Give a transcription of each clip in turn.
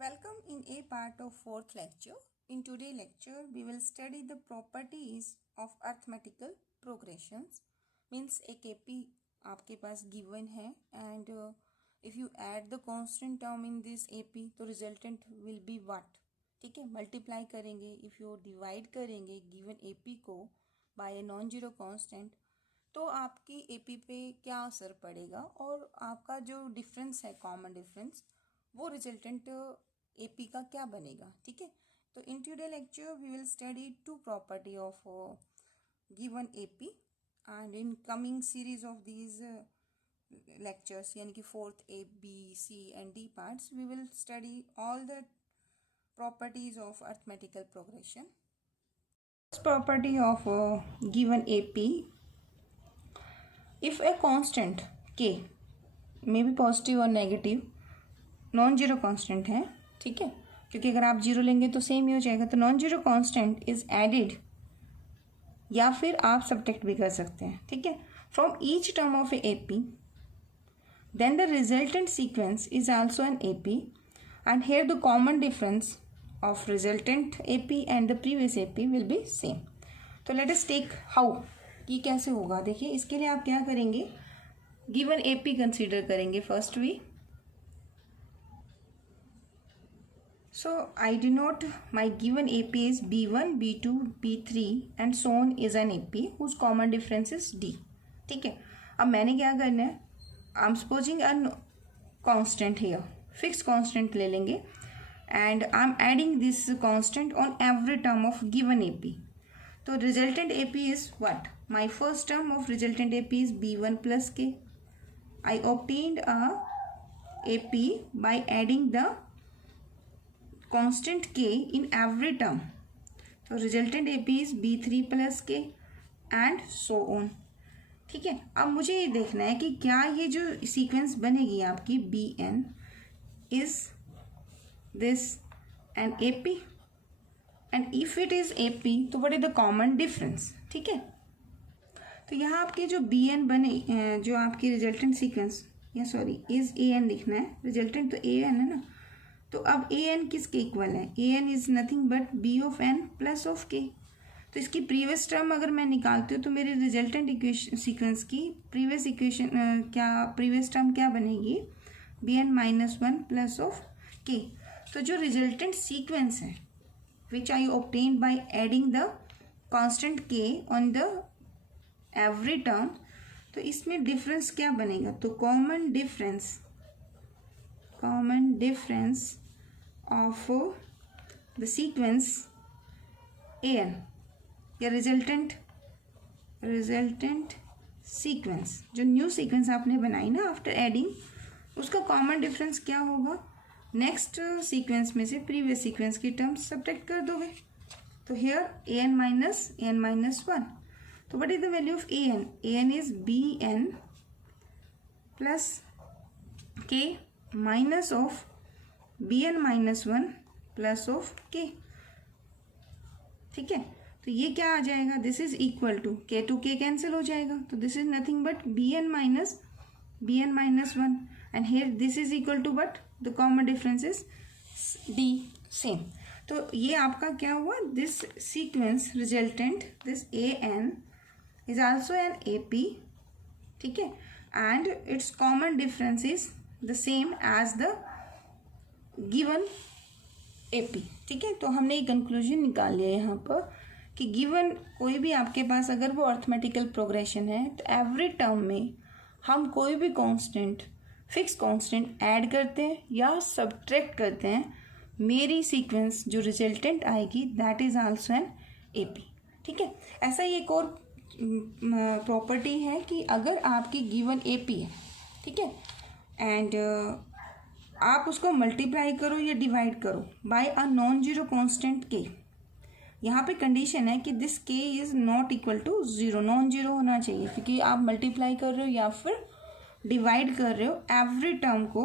Welcome in a part of fourth lecture. In today's lecture, we will study the properties of arithmetical progressions. Means एक AP आपके पास given है and if you add the constant term in this AP तो resultant will be what? ठीक है, multiply करेंगे if you divide करेंगे given AP को by a non-zero constant तो आपकी AP पे क्या असर पड़ेगा और आपका जो डिफरेंस है कॉमन डिफरेंस वो रिजल्टेंट AP का क्या बनेगा. ठीक है, तो in today lecture we will study two property of given AP and in coming series of these lectures यानी कि fourth A, B, C and D parts we will study all the properties of arithmetical progression. First property of given AP, if a constant k may be positive और negative non zero constant है. ठीक है, क्योंकि अगर आप zero लेंगे तो same ही हो जाएगा. तो non zero constant is added या फिर आप सब्ट्रैक्ट भी कर सकते हैं. ठीक है, from each term of a AP then the resultant sequence is also an AP and here the common difference of resultant AP and the previous AP will be same. तो लेट अस टेक हाउ, ये कैसे होगा. देखिए, इसके लिए आप क्या करेंगे, गिवन AP कंसीडर करेंगे first we. So I denote my given AP is B1, B2, B3 and so on is an AP whose common difference is D. ठीक है, अब मैंने क्या करना है, I'm supposing a constant here, fixed constant ले लेंगे and I'm adding this constant on every term of given AP. तो resultant AP is what? My first term of resultant AP is B1 plus K. I obtained a AP by adding the constant k in every term. तो resultant AP is B3 plus k and so on. ठीक है, अब मुझे ये देखना है कि क्या ये जो सीक्वेंस बनेगी आपकी Bn is this an AP and if it is AP तो what is the common difference. ठीक है, तो यहाँ आपके जो Bn बने, जो आपकी रिजल्टेंट सीक्वेंस या सॉरी इज An लिखना है, रिजल्टेंट तो An है ना. तो अब An किसके इक्वल है, An is nothing but B of n plus of k. तो इसकी प्रीवियस टर्म अगर मैं निकालती हूँ तो मेरे रिजल्टेंट इक्वेशन सीक्वेंस की प्रीवियस इक्वेशन प्रीवियस टर्म क्या बनेगी, Bn minus one plus of k. तो जो रिजल्टेंट सीक्वेंस है which I obtain by adding the constant k on the every term, तो इसमें डिफरेंस क्या बनेगा, तो common difference of the sequence An या रिजल्टेंट सीक्वेंस, जो न्यू सीक्वेंस आपने बनाई ना आफ्टर एडिंग, उसका कॉमन डिफरेंस क्या होगा, नेक्स्ट सीक्वेंस में से प्रीवियस सीक्वेंस की टर्म्स सब्ट्रैक्ट कर दोगे. तो हियर an माइनस वन. तो what is the value of an is Bn plus k minus of Bn minus one plus of k. ठीक है, तो ये क्या आ जाएगा, this is equal to k cancel हो जाएगा. तो this is nothing but Bn minus one and here this is equal to but the common difference is D same. तो ये आपका क्या हुआ, this sequence resultant this An is also an AP. ठीक है, and it's common difference is the same as the given AP. ठीक है, तो हमने एक कंक्लूजन निकाल लिया यहाँ पर कि गिवन कोई भी आपके पास अगर वो अरिथमेटिकल प्रोग्रेशन है तो एवरी टर्म में हम कोई भी कांस्टेंट फिक्स कांस्टेंट ऐड करते हैं या सब्ट्रैक्ट करते हैं, मेरी सीक्वेंस जो रिजल्टेंट आएगी that is also an AP. ठीक है, ऐसा ही एक और प्रॉपर्टी है कि अगर आपकी गिवन AP है, ठीक है, एंड आप उसको मल्टीप्लाई करो या डिवाइड करो by a non zero constant k. यहाँ पे कंडीशन है कि this k is not equal to zero, non zero होना चाहिए, क्योंकि आप मल्टीप्लाई कर रहे हो या फिर डिवाइड कर रहे हो एवरी टर्म को.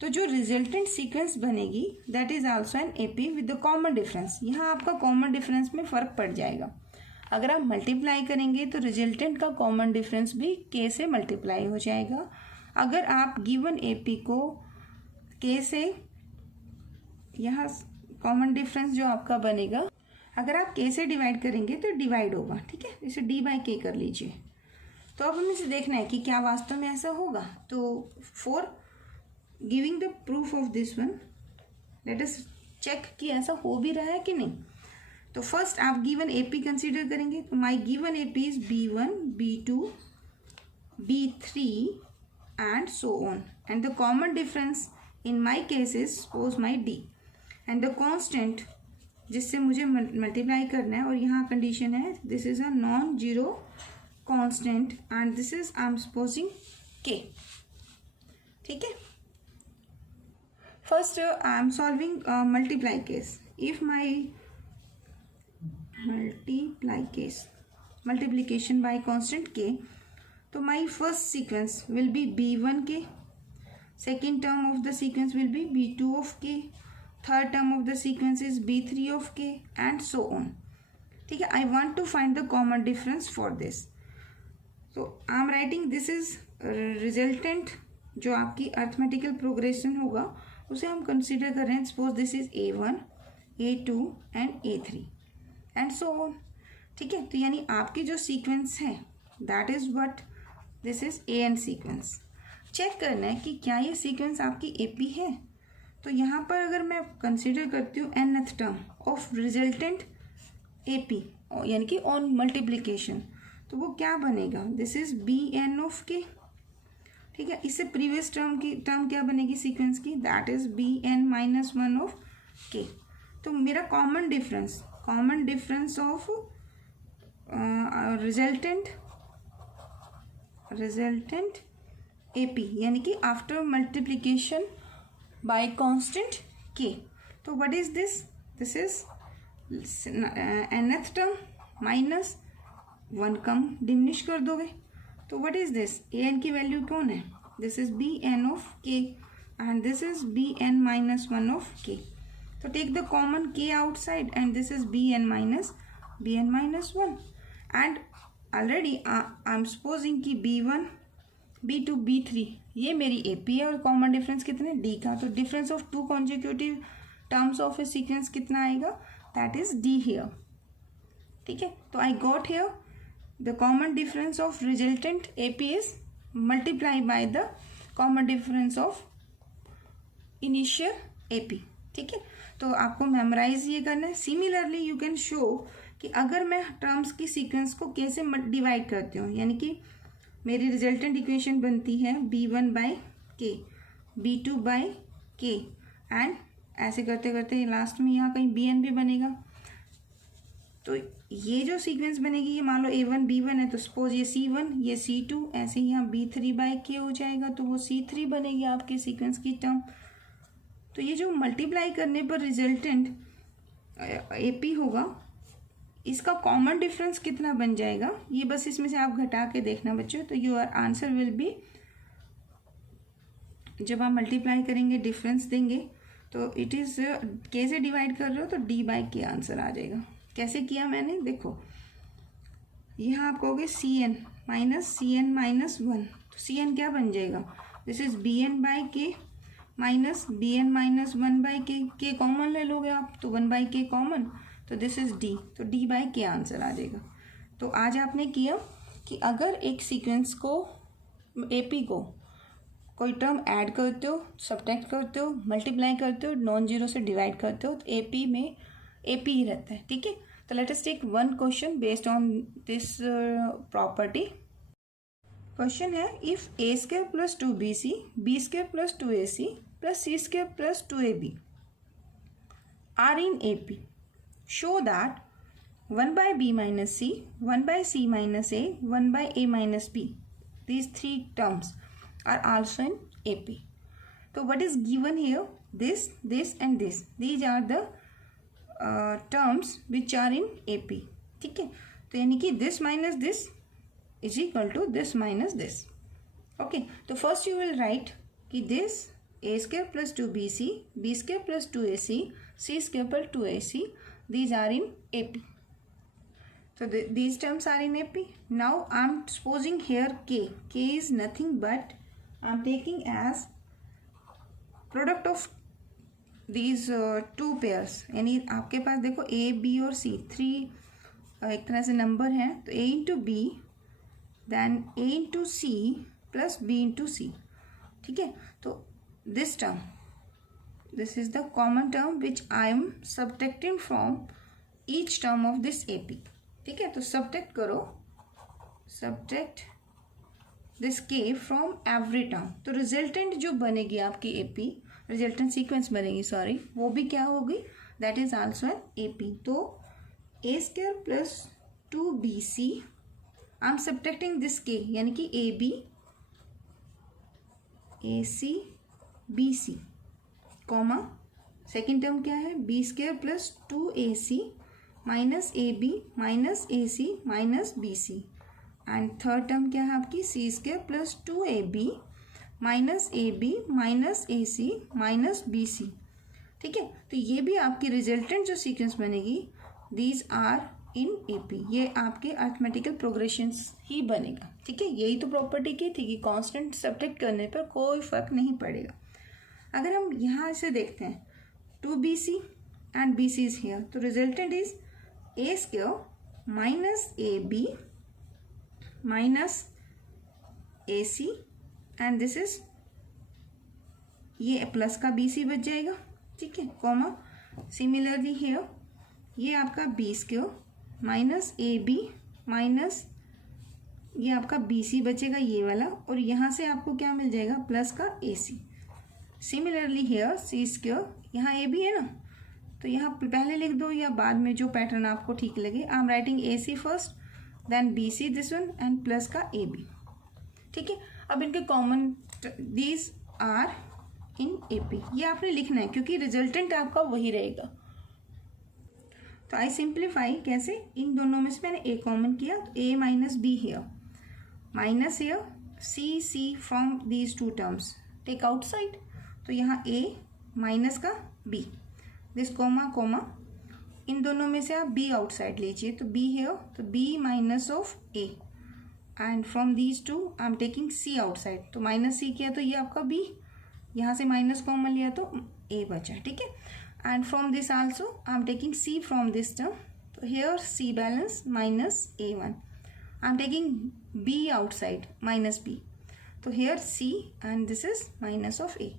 तो जो रिजल्टेंट सीक्वेंस बनेगी that is also an AP with the common difference. यहाँ आपका कॉमन डिफरेंस में फ़र्क पड़ जाएगा. अगर आप मल्टीप्लाई करेंगे तो रिजल्टेंट का कॉमन डिफरेंस भी k से मल्टीप्लाई हो जाएगा. अगर आप गिवन AP को k से यहाँ कॉमन डिफरेंस जो आपका बनेगा, अगर आप के से डिवाइड करेंगे तो डिवाइड होगा, ठीक है, इसे डी बाई के कर लीजिए। तो अब हमें इसे देखना है कि क्या वास्तव में ऐसा होगा। तो for giving the proof of this one, let us check कि ऐसा हो भी रहा है कि नहीं। तो फर्स्ट आप गिवन एपी कंसीडर करेंगे। तो my given AP is B1, B2, B3 and so on, and the common difference in my case is suppose my D, and the constant जिससे मुझे मल्टीप्लाई करना है, और यहाँ कंडीशन है this is a non zero constant and this is I am supposing K, ठीक है। First I am solving multiply case. If my multiply case, multiplication by constant K, तो my first sequence will be B1K, second term of the sequence will be B2 of K, third term of the sequence is B3 of K and so on, ठीक है। I want to find the common difference for this, so I am writing this is resultant, जो आपकी arithmetical progression होगा उसे हम consider कर रहे हैं। suppose this is A1, A2 and A3 and so on, ठीक है। तो यानी आपकी जो सीक्वेंस है that is what this is a n sequence. Check करना है कि क्या ये सीक्वेंस आपकी एपी है। तो यहाँ पर अगर मैं कंसीडर करती हूँ nth term of resultant AP यानी कि ऑन मल्टीप्लिकेशन, तो वो क्या बनेगा, this is B N of k, ठीक है। इससे प्रीवियस टर्म क्या बनेगी सीक्वेंस की, that is B N minus one of K. तो मेरा common difference of resultant AP यानी कि after multiplication by constant K. तो what is this, this is nth term minus one, कम डिमिनिश कर दोगे। तो what is this, A N की वैल्यू कौन है, this is B N of K and this is B N minus one of K. So take the common K outside and this is Bn minus one, and already I'm supposing कि B1, B2, B3 ये मेरी AP है और common difference कितने D का। तो difference of two consecutive terms of a sequence कितना आएगा, that is D here, ठीक है। तो I got here the common difference of resultant AP is multiplied by the common difference of initial AP, ठीक है। तो आपको मेमोराइज ये करना है। सिमिलरली यू कैन शो कि अगर मैं टर्म्स की सीक्वेंस को कैसे डिवाइड करती हूँ, यानी कि मेरी रिजल्टेंट इक्वेशन बनती है B1 बाई के, B2 बाई के, एंड ऐसे करते करते लास्ट में यहाँ कहीं BN भी बनेगा। तो ये जो सीक्वेंस बनेगी ये मान लो A1 B1 है, तो सपोज ये C1 ये C2, ऐसे ही यहाँ B3 बाई के हो जाएगा, तो वो C3 बनेगी आपके सीक्वेंस की टर्म। तो ये जो मल्टीप्लाई करने पर रिजल्टेंट एपी होगा, इसका कॉमन डिफरेंस कितना बन जाएगा, ये बस इसमें से आप घटा के देखना बच्चों। तो योर आंसर विल बी, जब आप मल्टीप्लाई करेंगे डिफरेंस देंगे तो इट इज़ के से डिवाइड कर रहे हो तो डी बाई के आंसर आ जाएगा। कैसे किया मैंने, देखो यहाँ आप कहोगे सी एन माइनस वन, तो सी एन क्या बन जाएगा, this is B N by K minus B N minus one by K common ले लोगे आप, तो वन बाई के कॉमन, तो दिस इज डी, तो डी बाई के आंसर आ जाएगा। तो आज आपने किया कि अगर एक सीक्वेंस को एपी को कोई टर्म ऐड करते हो, सब्ट्रैक्ट करते हो, मल्टीप्लाई करते हो, नॉन जीरो से डिवाइड करते हो, तो एपी में एपी ही रहता है, ठीक है। तो let us take one question based on this property. Question है, if A square plus 2bc, B square plus 2ac plus C square plus 2ab are in AP, show that 1 by b minus c, 1 by c minus a, 1 by a minus b, these three terms are also in AP. So what is given here, this and this, these are the terms which are in AP, ठीक है। तो यानी कि this minus this is equal to this minus this, okay। तो first you will write कि this a square plus 2bc, b square plus 2ac, c square plus 2ac, these are in AP. So these terms are in AP. Now I am supposing here k is nothing but I am taking as product of these two pairs, यानी आपके पास देखो A, B और C three एक तरह से number हैं, तो A into B then A into C plus B into C, ठीक है। तो this term, this is the common term which I am subtracting from each term of this AP, ठीक है। तो सबट्रैक्ट करो, subtract this K from every term, तो resultant जो बनेगी आपकी AP, रिजल्टेंट सीक्वेंस बनेगी सॉरी, वो भी क्या होगी, that is also an AP। तो A square plus 2BC, I am subtracting this K, यानी कि AB AC BC comma second term क्या है, B square plus 2AC minus AB minus AC minus BC, and third term क्या है आपकी, C square plus 2AB minus AB minus AC minus BC, ठीक है। तो ये भी आपकी रिजल्टेंट जो सीक्वेंस बनेगी, दीज आर इन AP, ये आपके अर्थमेटिकल प्रोग्रेशंस ही बनेगा, ठीक है। यही तो प्रॉपर्टी की थी कि कांस्टेंट सब्ट्रैक्ट करने पर कोई फर्क नहीं पड़ेगा। अगर हम यहाँ से देखते हैं 2BC and BC is here, तो resultant is A square minus AB minus AC and this is, ये प्लस का BC बच जाएगा, ठीक है, कॉमा सिमिलरली हियर ये आपका B square minus AB minus ये आपका BC बचेगा ये वाला, और यहाँ से आपको क्या मिल जाएगा, प्लस का AC। Similarly here C square, यहाँ AB है ना, तो यहाँ पहले लिख दो या बाद में जो पैटर्न आपको ठीक लगे। I am writing AC first then BC this one and plus का AB, ठीक है। अब इनके common, these are in AP, ये आपने लिखना है क्योंकि रिजल्टेंट आपका वही रहेगा। तो आई सिंप्लीफाई कैसे, इन दोनों में से मैंने A कॉमन किया, तो A minus B here minus here C from these two terms take outside, तो यहाँ A माइनस का B, दिस कोमा कोमा, इन दोनों में से आप B आउटसाइड लीजिए, तो B हियर, तो B minus of A and from these two I am taking C outside, तो माइनस C किया तो ये आपका B, यहाँ से माइनस कॉमन लिया तो A बचा, ठीक है। And from this also I am taking C from this term, तो here C balance minus A1, I am taking B outside minus B, तो here C and this is minus of A।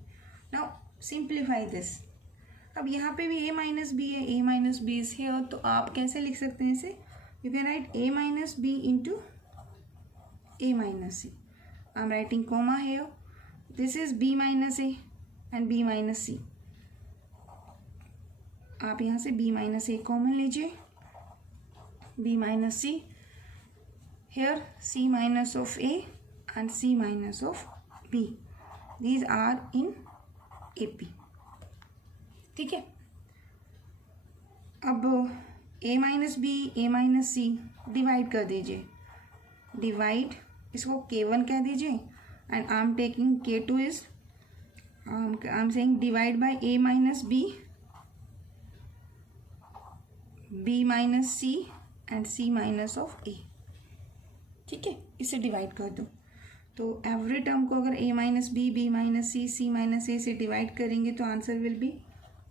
Now simplify this, अब यहाँ पे भी A minus B है, A minus B is here, तो आप कैसे लिख सकते हैं इसे, you can write A minus B into A minus C, I am writing comma here, this is B minus A and B minus C, आप यहाँ से B माइनस A कॉमन लीजिए, B minus C, here C minus of A and C minus of B, these are in AP, ठीक है। अब A minus B A minus C divide कर दीजिए, divide इसको K1 कह दीजिए, and I am taking K2 is, I am saying divide by A minus B, B minus C and C minus of A, ठीक है, इसे divide कर दो। तो एवरी टर्म को अगर A minus B B minus C C minus A से divide करेंगे तो आंसर विल बी,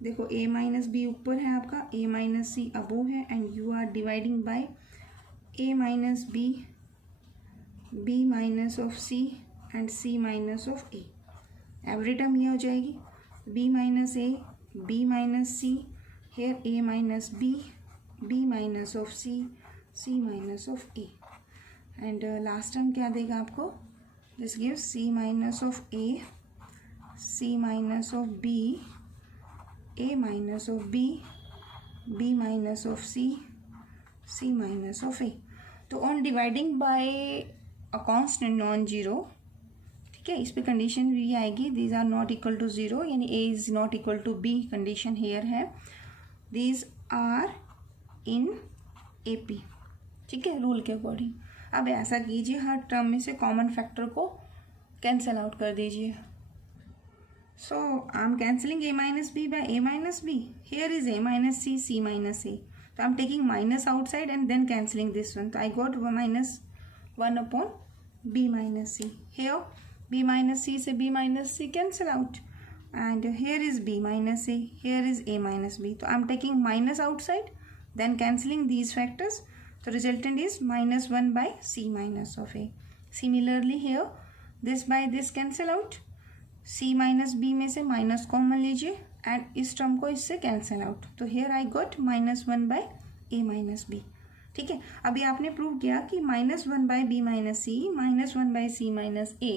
देखो A माइनस B ऊपर है आपका, A माइनस C अबोव है, and you are dividing by A minus B B minus of C and C minus of A, every term ये हो जाएगी B minus A B minus C, here A minus B B minus of C C minus of A, and last term क्या देगा आपको, this gives C minus of A C minus of B A minus of B B minus of C C minus of A। तो on dividing by a constant non zero, ठीक है, इस पे condition भी आएगी, these are not equal to zero, यानी A is not equal to B condition here है, these are in AP, ठीक है, रूल के अकॉर्डिंग। अब ऐसा कीजिए, हर टर्म में से कॉमन फैक्टर को कैंसिल आउट कर दीजिए। So I am cancelling A minus B by A minus B, here is A minus C C minus A, तो I am taking minus outside and then cancelling this one, तो I got minus 1 upon B minus C, here B minus C से B minus C cancel out, and here is b minus a, here is a minus b. So I am taking minus outside, then cancelling these factors. The resultant is minus 1 by c minus of a. Similarly here this by this cancel out, c minus b में से minus common लीजिए and इस term को इससे cancel out. तो here I got minus 1 by a minus b. ठीक है, अभी आपने प्रूव किया कि minus 1 by b minus c, minus 1 by c minus a,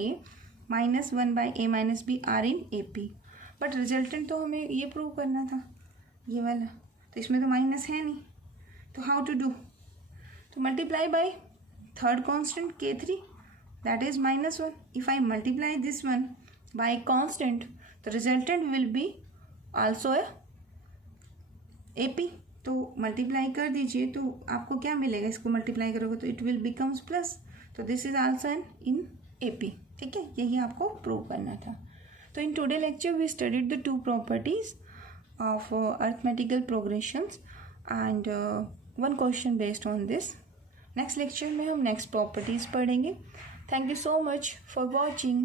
minus 1 by a minus b are in AP. But resultant तो हमें ये प्रूव करना था, ये वाला, तो इसमें तो माइनस है नहीं. तो हाउ टू डू? तो multiply by third constant K3, that is minus 1. If I multiply this one by constant, the resultant will be also a AP. तो मल्टीप्लाई कर दीजिए तो आपको क्या मिलेगा, इसको मल्टीप्लाई करोगे तो इट विल बिकम्स प्लस. तो this is also an in AP. ठीक है, यही आपको प्रूव करना था. तो in today lecture we studied the 2 properties of arithmetical progressions and 1 question based on this. Next lecture में हम नेक्स्ट प्रॉपर्टीज पढ़ेंगे. Thank you so much for watching.